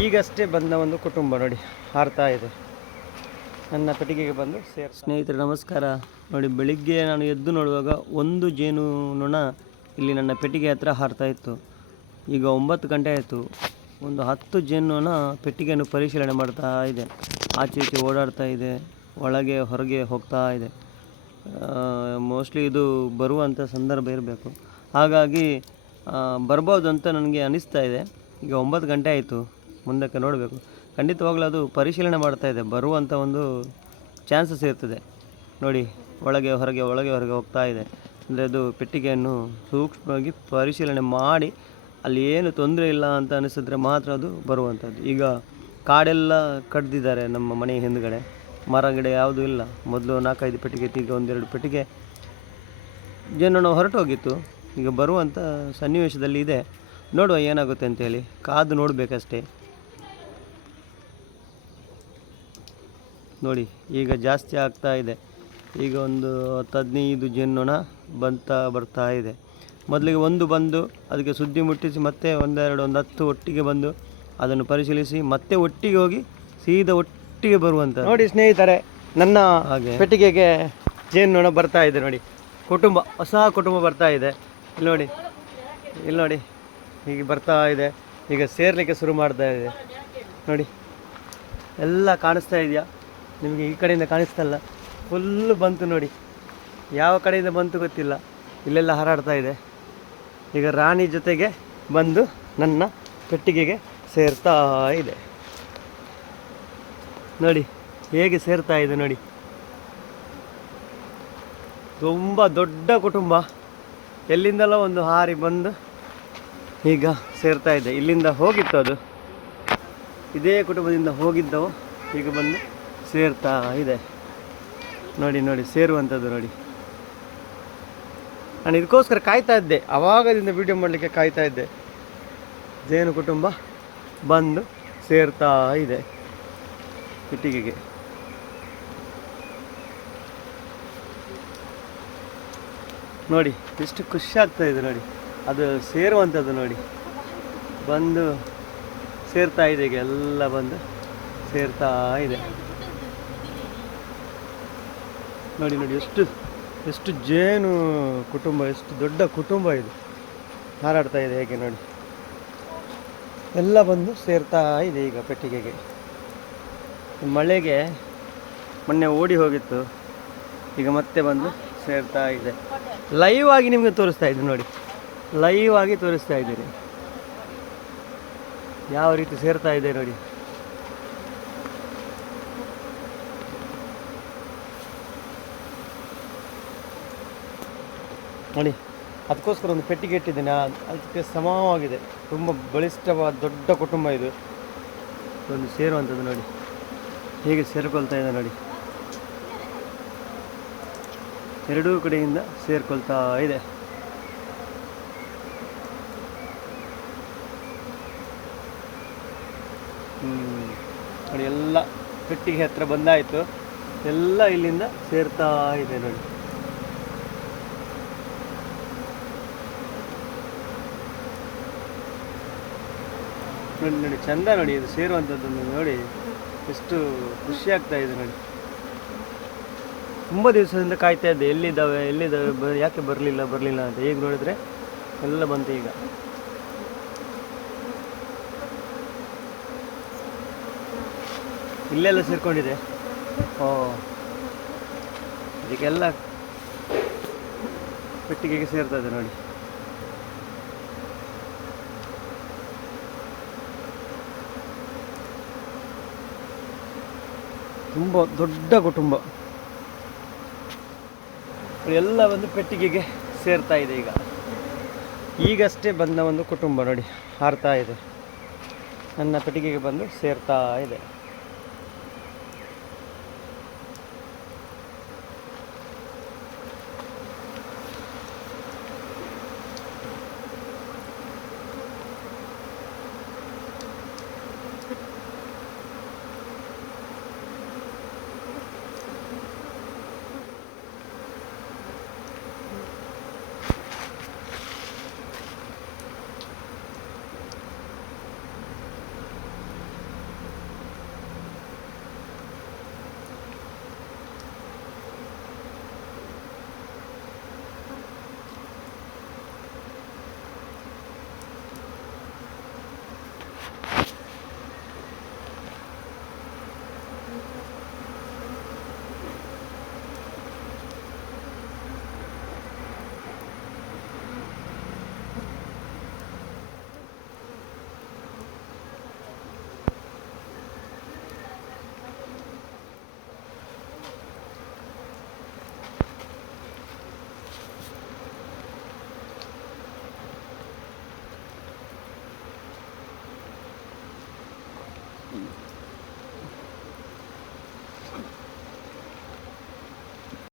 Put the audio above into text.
ಈಗಷ್ಟೇ ಬಂದ ಒಂದು ಕುಟುಂಬ ನೋಡಿ, ಹಾರ್ತಾ ಇದೆ. ನನ್ನ ಪೆಟ್ಟಿಗೆಗೆ ಬಂದು ಸೇರ್ ಸ್ನೇಹಿತರೆ, ನಮಸ್ಕಾರ. ನೋಡಿ, ಬೆಳಿಗ್ಗೆ ನಾನು ಎದ್ದು ನೋಡುವಾಗ ಒಂದು ಜೇನು ನೊಣ ಇಲ್ಲಿ ನನ್ನ ಪೆಟ್ಟಿಗೆ ಹತ್ರ ಹಾರ್ತಾ ಇತ್ತು. ಈಗ ಒಂಬತ್ತು ಗಂಟೆ ಆಯಿತು. ಒಂದು ಹತ್ತು ಜೇನುನೊಣ ಪೆಟ್ಟಿಗೆಯನ್ನು ಪರಿಶೀಲನೆ ಮಾಡ್ತಾ ಇದೆ. ಆಚೆ ಈಚೆ ಓಡಾಡ್ತಾ ಇದೆ. ಒಳಗೆ, ಹೊರಗೆ ಹೋಗ್ತಾ ಇದೆ. ಮೋಸ್ಟ್ಲಿ ಇದು ಬರುವಂಥ ಸಂದರ್ಭ ಇರಬೇಕು. ಹಾಗಾಗಿ ಬರ್ಬೋದು ಅಂತ ನನಗೆ ಅನಿಸ್ತಾ ಇದೆ. ಈಗ ಒಂಬತ್ತು ಗಂಟೆ ಆಯಿತು. ಮುಂದಕ್ಕೆ ನೋಡಬೇಕು. ಖಂಡಿತವಾಗ್ಲೂ ಅದು ಪರಿಶೀಲನೆ ಮಾಡ್ತಾ ಇದೆ. ಬರುವಂಥ ಒಂದು ಚಾನ್ಸಸ್ ಇರ್ತದೆ. ನೋಡಿ, ಒಳಗೆ, ಹೊರಗೆ ಒಳಗೆ, ಹೊರಗೆ ಹೋಗ್ತಾ ಇದೆ. ಅಂದರೆ ಅದು ಪೆಟ್ಟಿಗೆಯನ್ನು ಸೂಕ್ಷ್ಮವಾಗಿ ಪರಿಶೀಲನೆ ಮಾಡಿ, ಅಲ್ಲಿ ಏನು ತೊಂದರೆ ಇಲ್ಲ ಅಂತ ಅನಿಸಿದ್ರೆ ಮಾತ್ರ ಅದು ಬರುವಂಥದ್ದು ಈಗ ಕಾಡೆಲ್ಲ ಕಡ್ದಿದ್ದಾರೆ ನಮ್ಮ ಮನೆ ಹಿಂದ್ಗಡೆ. ಮರ, ಗಿಡ ಯಾವುದೂ ಇಲ್ಲ. ಮೊದಲು ನಾಲ್ಕೈದು ಪೆಟ್ಟಿಗೆ, ಈಗ ಒಂದೆರಡು ಪೆಟ್ಟಿಗೆ ಜನ ಹೊರಟು ಹೋಗಿತ್ತು. ಈಗ ಬರುವಂಥ ಸನ್ನಿವೇಶದಲ್ಲಿ ಇದೆ. ನೋಡುವ ಏನಾಗುತ್ತೆ ಅಂತೇಳಿ ಕಾದು ನೋಡಬೇಕಷ್ಟೇ. ನೋಡಿ ಈಗ ಜಾಸ್ತಿ ಆಗ್ತಾ ಇದೆ. ಈಗ ಒಂದು ಹತ್ತು ಹದಿನೈದು ಜೇನುನೊಣ ಬಂತಾ ಬರ್ತಾ ಇದೆ. ಮೊದಲಿಗೆ ಒಂದು ಬಂದು ಅದಕ್ಕೆ ಸುದ್ದಿ ಮುಟ್ಟಿಸಿ ಮತ್ತೆ ಒಂದೆರಡು ಒಂದು ಹತ್ತು ಒಟ್ಟಿಗೆ ಬಂದು ಅದನ್ನು ಪರಿಶೀಲಿಸಿ ಮತ್ತೆ ಒಟ್ಟಿಗೆ ಹೋಗಿ ಸೀದಾ ಒಟ್ಟಿಗೆ ಬರುವಂಥ ನೋಡಿ ಸ್ನೇಹಿತರೆ ನನ್ನ ಹಾಗೆ. ಪೆಟ್ಟಿಗೆಗೆ ಜೇನುನೊಣ ಬರ್ತಾ ಇದೆ ನೋಡಿ. ಕುಟುಂಬ ಹೊಸ ಕುಟುಂಬ ಬರ್ತಾ ಇದೆ. ಇಲ್ಲಿ ನೋಡಿ ಇಲ್ಲಿ ನೋಡಿ ಹೀಗೆ ಬರ್ತಾ ಇದೆ. ಈಗ ಸೇರ್ಲಿಕ್ಕೆ ಶುರು ಮಾಡ್ತಾ ಇದೆ. ನೋಡಿ ಎಲ್ಲ ಕಾಣಿಸ್ತಾ ಇದೆಯಾ? ನಿಮಗೆ ಈ ಕಡೆಯಿಂದ ಕಾಣಿಸ್ತಲ್ಲ. ಫುಲ್ಲು ಬಂತು ನೋಡಿ. ಯಾವ ಕಡೆಯಿಂದ ಬಂತು ಗೊತ್ತಿಲ್ಲ. ಇಲ್ಲೆಲ್ಲ ಹಾರಾಡ್ತಾ ಇದೆ. ಈಗ ರಾಣಿ ಜೊತೆಗೆ ಬಂದು ನನ್ನ ಪೆಟ್ಟಿಗೆಗೆ ಸೇರ್ತಾ ಇದೆ. ನೋಡಿ, ಹೇಗೆ ಸೇರ್ತಾ ಇದೆ ನೋಡಿ. ತುಂಬ ದೊಡ್ಡ ಕುಟುಂಬ. ಎಲ್ಲಿಂದಲೋ ಒಂದು ಹಾರಿ ಬಂದು ಈಗ ಸೇರ್ತಾ ಇದೆ. ಇಲ್ಲಿಂದ ಹೋಗಿತ್ತು ಅದು. ಇದೇ ಕುಟುಂಬದಿಂದ ಹೋಗಿದ್ದವು. ಈಗ ಬಂದು ಸೇರ್ತಾ ಇದೆ. ನೋಡಿ ನೋಡಿ, ಸೇರುವಂಥದ್ದು ನೋಡಿ. ನಾನು ಇದಕ್ಕೋಸ್ಕರ ಕಾಯ್ತಾ ಇದ್ದೆ. ಅವಾಗದಿಂದ ವೀಡಿಯೋ ಮಾಡಲಿಕ್ಕೆ ಕಾಯ್ತಾ ಇದ್ದೆ. ಜೇನು ಕುಟುಂಬ ಬಂದು ಸೇರ್ತಾ ಇದೆ ಇಟ್ಟಿಗೆಗೆ. ನೋಡಿ, ಎಷ್ಟು ಖುಷಿ ಆಗ್ತಾ ಇದೆ ನೋಡಿ. ಅದು ಸೇರುವಂಥದ್ದು ನೋಡಿ. ಬಂದು ಸೇರ್ತಾ ಇದೆ ಈಗ ಎಲ್ಲ ಬಂದು ಸೇರ್ತಾ ಇದೆ. ನೋಡಿ ನೋಡಿ, ಎಷ್ಟು ಎಷ್ಟು ಜೇನು ಕುಟುಂಬ, ಎಷ್ಟು ದೊಡ್ಡ ಕುಟುಂಬ ಇದು. ಹಾರಾಡ್ತಾ ಇದೆ ಹೇಗೆ ನೋಡಿ. ಎಲ್ಲ ಬಂದು ಸೇರ್ತಾ ಇದೆ ಈಗ ಪೆಟ್ಟಿಗೆಗೆ. ಮಳೆಗೆ ಮೊನ್ನೆ ಓಡಿ ಹೋಗಿತ್ತು. ಈಗ ಮತ್ತೆ ಬಂದು ಸೇರ್ತಾ ಇದೆ. ಲೈವ್ ಆಗಿ ನಿಮಗೆ ತೋರಿಸ್ತಾ ಇದ್ದೀನಿ ನೋಡಿ. ಲೈವ್ ಆಗಿ ತೋರಿಸ್ತಾ ಇದ್ದೀನಿ. ಯಾವ ರೀತಿ ಸೇರ್ತಾ ಇದೆ ನೋಡಿ. ನೋಡಿ, ಅದಕ್ಕೋಸ್ಕರ ಒಂದು ಪೆಟ್ಟಿಗೆ ಇಟ್ಟಿದ್ದೀನಿ. ಅದಕ್ಕೆ ಸಮವಾಗಿದೆ. ತುಂಬ ಬಲಿಷ್ಠವಾದ ದೊಡ್ಡ ಕುಟುಂಬ ಇದು. ಒಂದು ಸೇರುವಂಥದ್ದು ನೋಡಿ. ಹೇಗೆ ಸೇರಿಕೊಳ್ತಾ ಇದೆ ನೋಡಿ. ಎರಡೂ ಕಡೆಯಿಂದ ಸೇರಿಕೊಳ್ತಾ ಇದೆ. ನೋಡಿ, ಎಲ್ಲ ಪೆಟ್ಟಿಗೆ ಹತ್ರ ಬಂದಾಯಿತು. ಎಲ್ಲ ಇಲ್ಲಿಂದ ಸೇರ್ತಾ ಇದೆ ನೋಡಿ. ನೋಡಿ ನೋಡಿ, ಚಂದ ನೋಡಿ, ಇದು ಸೇರುವಂಥದ್ದನ್ನು ನೋಡಿ. ಎಷ್ಟು ಖುಷಿ ಆಗ್ತಾ ಇದೆ ನೋಡಿ. ತುಂಬ ದಿವಸದಿಂದ ಕಾಯ್ತಾ ಇದ್ದೆ, ಎಲ್ಲಿದ್ದಾವೆ ಎಲ್ಲಿದ್ದಾವೆ, ಬ, ಯಾಕೆ ಬರಲಿಲ್ಲ ಬರಲಿಲ್ಲ ಅಂತ. ಈಗ ನೋಡಿದ್ರೆ, ಎಲ್ಲ ಬಂತು ಈಗ. ಇಲ್ಲೆಲ್ಲ ಸೇರ್ಕೊಂಡಿದೆ. ಓ. ಇದಕ್ಕೆಲ್ಲ ಪೆಟ್ಟಿಗೆಗೆ ಸೇರ್ತದೆ ನೋಡಿ. ತುಂಬ ದೊಡ್ಡ ಕುಟುಂಬ. ಎಲ್ಲ ಒಂದು ಪೆಟ್ಟಿಗೆಗೆ ಸೇರ್ತಾ ಇದೆ ಈಗ. ಈಗಷ್ಟೇ ಬಂದ ಒಂದು ಕುಟುಂಬ ನೋಡಿ, ಹಾರ್ತಾ ಇದೆ. ನನ್ನ ಪೆಟ್ಟಿಗೆಗೆ ಬಂದು ಸೇರ್ತಾ ಇದೆ.